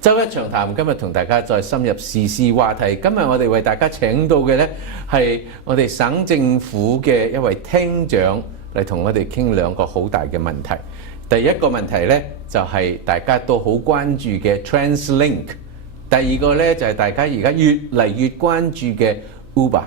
周一長談今日同大家再深入時事話題。今日我哋為大家請到嘅呢係我哋省政府嘅一位廳長嚟同我哋傾兩個好大嘅問題。第一個問題呢就係大家都好關注嘅 TransLink， 第二個呢就係大家而家越嚟越關注嘅 Uber，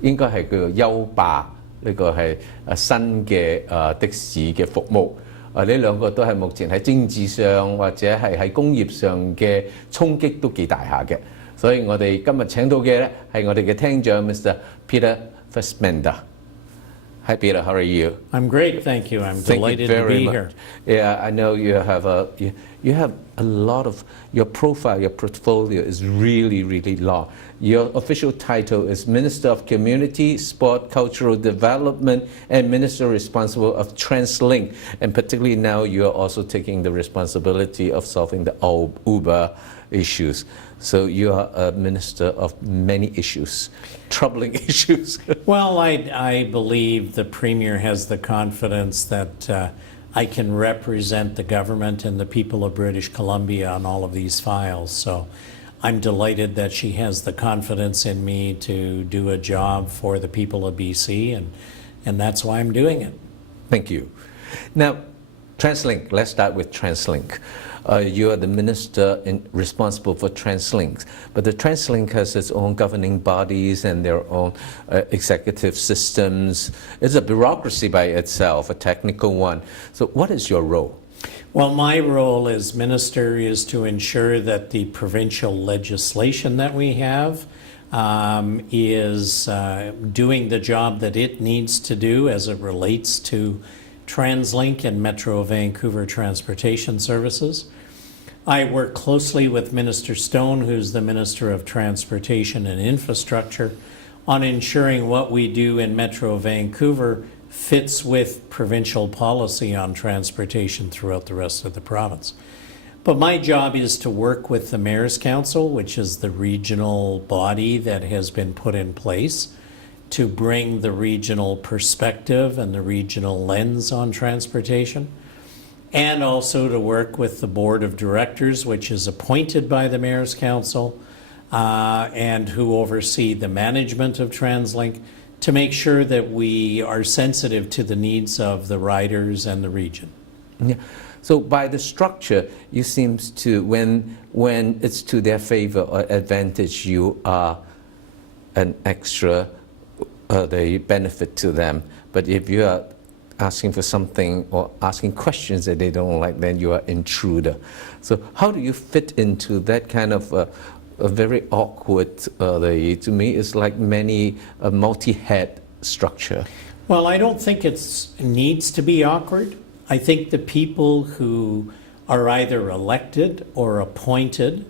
應該係叫做優霸，呢個係新嘅的士嘅服務。呢兩個都係目前喺政治上或者係喺工業上嘅衝擊都幾大下嘅，所以我哋今日請到嘅咧係我哋嘅廳長 Mr. Peter Fassbender。Hi Peter, how are you? I'm great, thank you. I'm delighted to be here. Yeah, I know you have a lot of your profile, your portfolio is really long. Your official title is Minister of Community, Sport, Cultural Development, and Minister responsible of TransLink. And particularly now, you are also taking the responsibility of solving the Uber issues. So you are a minister of many issues, troubling issues. Well, I believe the Premier has the confidence that I can represent the government and the people of British Columbia on all of these files. So I'm delighted that she has the confidence in me to do a job for the people of BC, and that's why I'm doing it. Thank you. Now, TransLink, let's start with TransLink. You are the minister responsible for TransLink, but the TransLink has its own governing bodies and their own executive systems. It's a bureaucracy by itself, a technical one. So what is your role? Well, my role as minister is to ensure that the provincial legislation that we have is doing the job that it needs to do as it relates to TransLink and Metro Vancouver Transportation Services. I work closely with Minister Stone, who's the Minister of Transportation and Infrastructure, on ensuring what we do in Metro Vancouver fits with provincial policy on transportation throughout the rest of the province. But my job is to work with the Mayor's Council, which is the regional body that has been put in place to bring the regional perspective and the regional lens on transportation, and also to work with the Board of Directors, which is appointed by the Mayor's Council and who oversee the management of TransLink, to make sure that we are sensitive to the needs of the riders and the region. Yeah. So by the structure, you seem to, when it's to their favor or advantage, you are an extra the benefit to them. But if you are asking for something or asking questions that they don't like, then you are intruder. So how do you fit into that kind of a very awkward, to me it's like a multi-head structure? Well, I don't think it needs to be awkward. I think the people who are either elected or appointed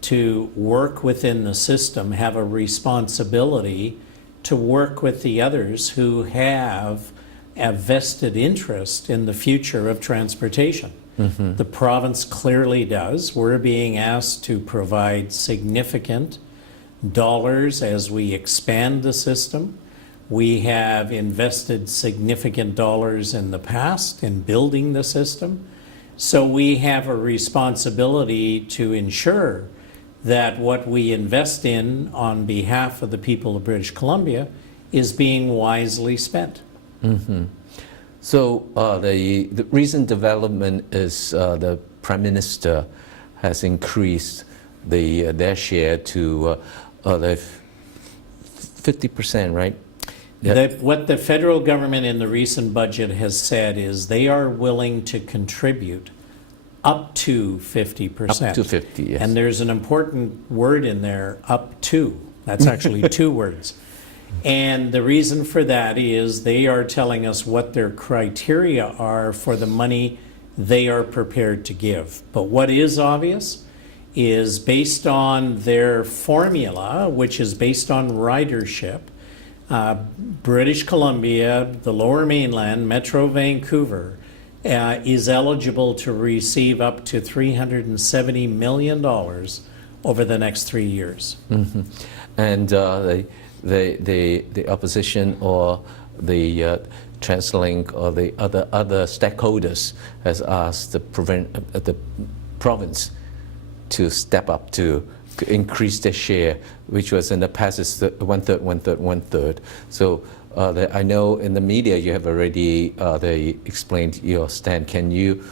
to work within the system have a responsibility to work with the others who have a vested interest in the future of transportation. Mm-hmm. The province clearly does. We're being asked to provide significant dollars as we expand the system. We have invested significant dollars in the past in building the system. So we have a responsibility to ensure that what we invest in on behalf of the people of British Columbia is being wisely spent. Mm-hmm. So the recent development is the Prime Minister has increased their share to the 50%, right? What the federal government in the recent budget has said is they are willing to contribute up to 50%. Up to 50, yes. And there's an important word in there, up to. That's actually two words. And the reason for that is they are telling us what their criteria are for the money they are prepared to give. But what is obvious is based on their formula, which is based on ridership, British Columbia, the Lower Mainland, Metro Vancouver, is eligible to receive up to $370 million over the next 3 years. Mm-hmm. And the opposition or the TransLink or the other stakeholders has asked the province to step up to increase their share, which was in the past is one third, one third, one third. So I know in the media you have already they explained your stand. Can you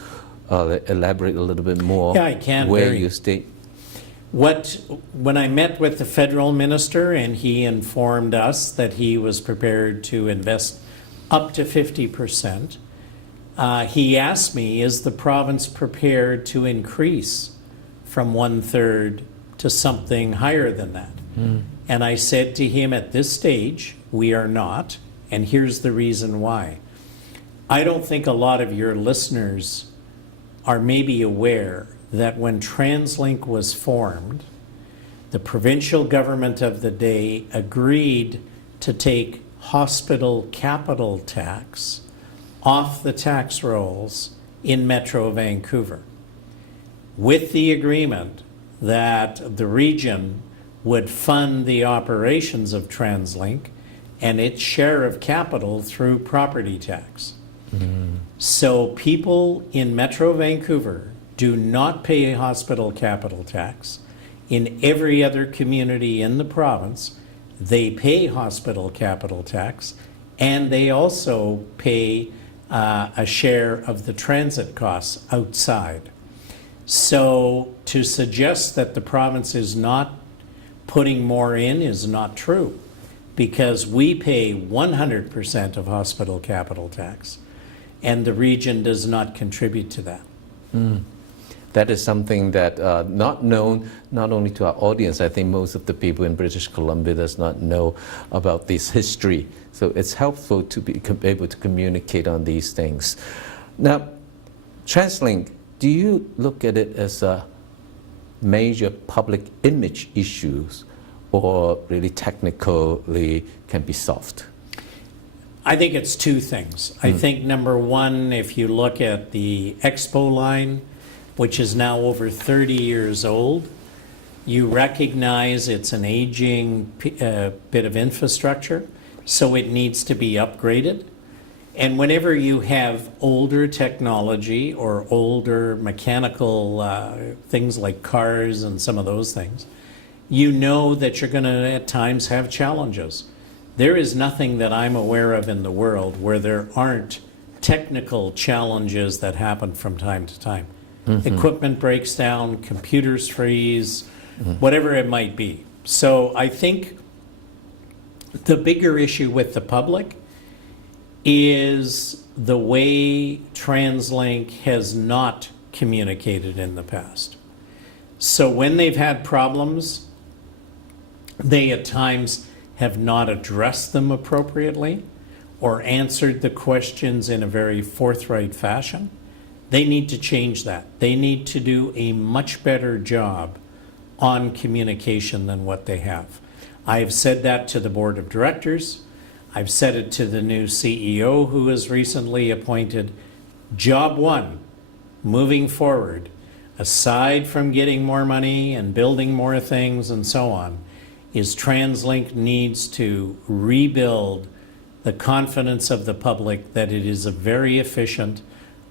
elaborate a little bit more? Yeah, I can. Where you state. When I met with the federal minister and he informed us that he was prepared to invest up to 50%, he asked me, is the province prepared to increase from 1/3 to something higher than that? And I said to him, at this stage, we are not, and here's the reason why. I don't think a lot of your listeners are maybe aware that when TransLink was formed, the provincial government of the day agreed to take hospital capital tax off the tax rolls in Metro Vancouver, with the agreement that the region would fund the operations of TransLink and its share of capital through property tax. So people in Metro Vancouver do not pay hospital capital tax. In every other community in the province, they pay hospital capital tax, and they also pay a share of the transit costs outside. So to suggest that the province is not putting more in is not true, because we pay 100% of hospital capital tax, and the region does not contribute to that. That is something that not known not only to our audience. I think most of the people in British Columbia does not know about this history. So it's helpful to be able to communicate on these things. Now, TransLink, do you look at it as a major public image issues, or really technically can be solved? I think it's two things. I think number one, if you look at the Expo line, which is now over 30 years old, you recognize it's an aging bit of infrastructure, so it needs to be upgraded. And whenever you have older technology or older mechanical things like cars and some of those things, you know that you're going to at times have challenges. There is nothing that I'm aware of in the world where there aren't technical challenges that happen from time to time. Equipment breaks down, computers freeze, whatever it might be. So I think the bigger issue with the public is the way TransLink has not communicated in the past. So when they've had problems, they at times have not addressed them appropriately or answered the questions in a very forthright fashion. They need to change that. They need to do a much better job on communication than what they have. I've said that to the board of directors. I've said it to the new CEO who was recently appointed. Job one, moving forward, aside from getting more money and building more things and so on, is TransLink needs to rebuild the confidence of the public that it is a very efficient,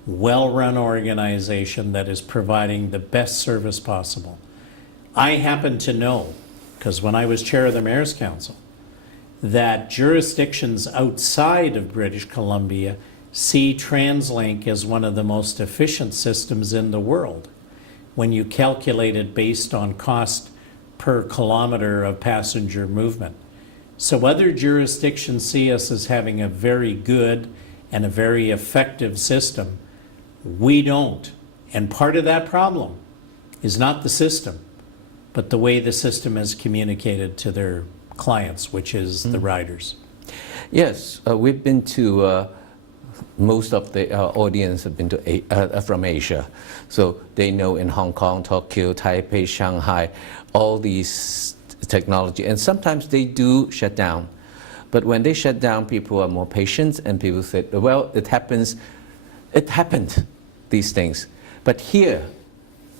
well-run organization that is providing the best service possible. I happen to know, because when I was chair of the Mayor's Council, that jurisdictions outside of British Columbia see TransLink as one of the most efficient systems in the world when you calculate it based on cost per kilometer of passenger movement. So other jurisdictions see us as having a very good and a very effective system. We don't. And part of that problem is not the system, but the way the system is communicated to their clients, which is the riders. Yes, we've been to, most of the audience have been to from Asia. So they know in Hong Kong, Tokyo, Taipei, Shanghai, all these technology. And sometimes they do shut down. But when they shut down, people are more patient, and people said, well, it happened, these things. But here,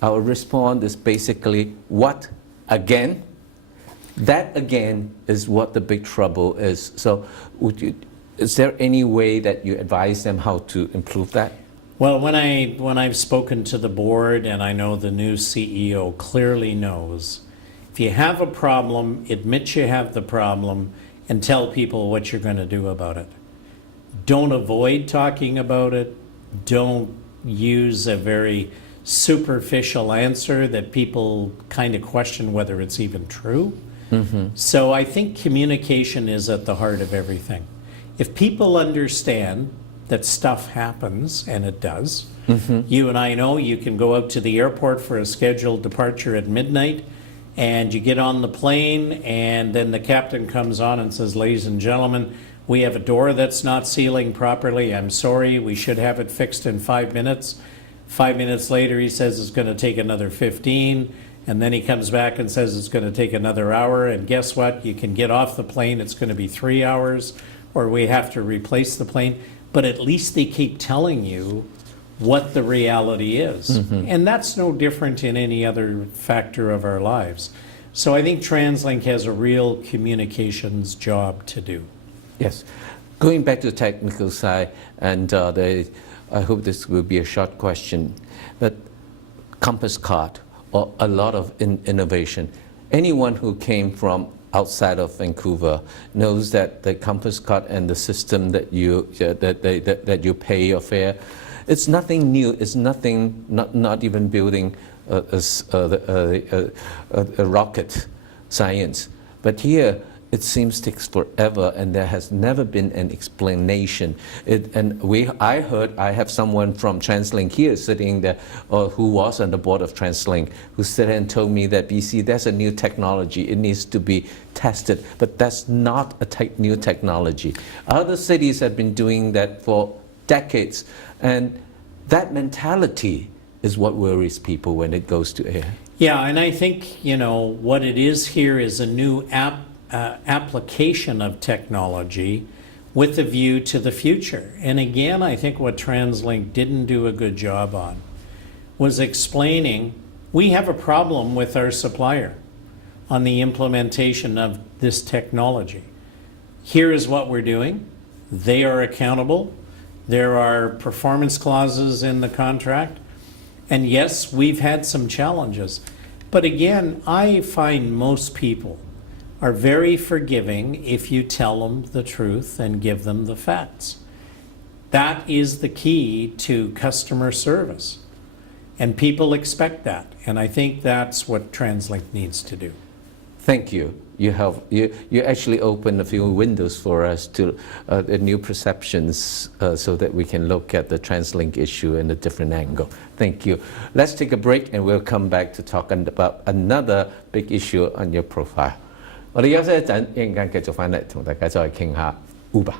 our response is basically, what again? That again is what the big trouble is. So is there any way that you advise them how to improve that? Well, when I've spoken to the board, and I know the new CEO clearly knows, if you have a problem, admit you have the problem, and tell people what you're going to do about it. Don't avoid talking about it. Don't use a very superficial answer that people kind of question whether it's even true. So I think communication is at the heart of everything. If people understand that stuff happens, and it does, you and I know you can go out to the airport for a scheduled departure at midnight, and you get on the plane, and then the captain comes on and says, ladies and gentlemen, we have a door that's not sealing properly. I'm sorry, we should have it fixed in 5 minutes. 5 minutes later, he says it's going to take another 15. And then he comes back and says it's going to take another hour. And guess what? You can get off the plane. It's going to be 3 hours, or we have to replace the plane. But at least they keep telling you what the reality is. And that's no different in any other factor of our lives. So I think TransLink has a real communications job to do. Yes. Going back to the technical side, and I hope this will be a short question, but Compass Card, or a lot of innovation. Anyone who came from outside of Vancouver knows that the Compass Card and the system that you pay your fare, it's nothing new. It's nothing. Not even building a rocket science. But here, it seems takes forever, and there has never been an explanation. I have someone from TransLink here sitting there, who was on the board of TransLink, who said and told me that BC, there's a new technology, it needs to be tested, but that's not a new technology. Other cities have been doing that for decades, and that mentality is what worries people when it goes to air. Yeah, and I think, what it is here is a new application of technology with a view to the future. And again, I think what TransLink didn't do a good job on was explaining we have a problem with our supplier on the implementation of this technology. Here is what we're doing. They are accountable. There are performance clauses in the contract. And yes, we've had some challenges. But again, I find most people are very forgiving if you tell them the truth and give them the facts. That is the key to customer service. And people expect that. And I think that's what TransLink needs to do. Thank you. You actually opened a few windows for us to new perceptions so that we can look at the TransLink issue in a different angle. Thank you. Let's take a break and we'll come back to talk about another big issue on your profile. 我哋休息一陣，一陣間繼續翻嚟同大家再傾下 Uber。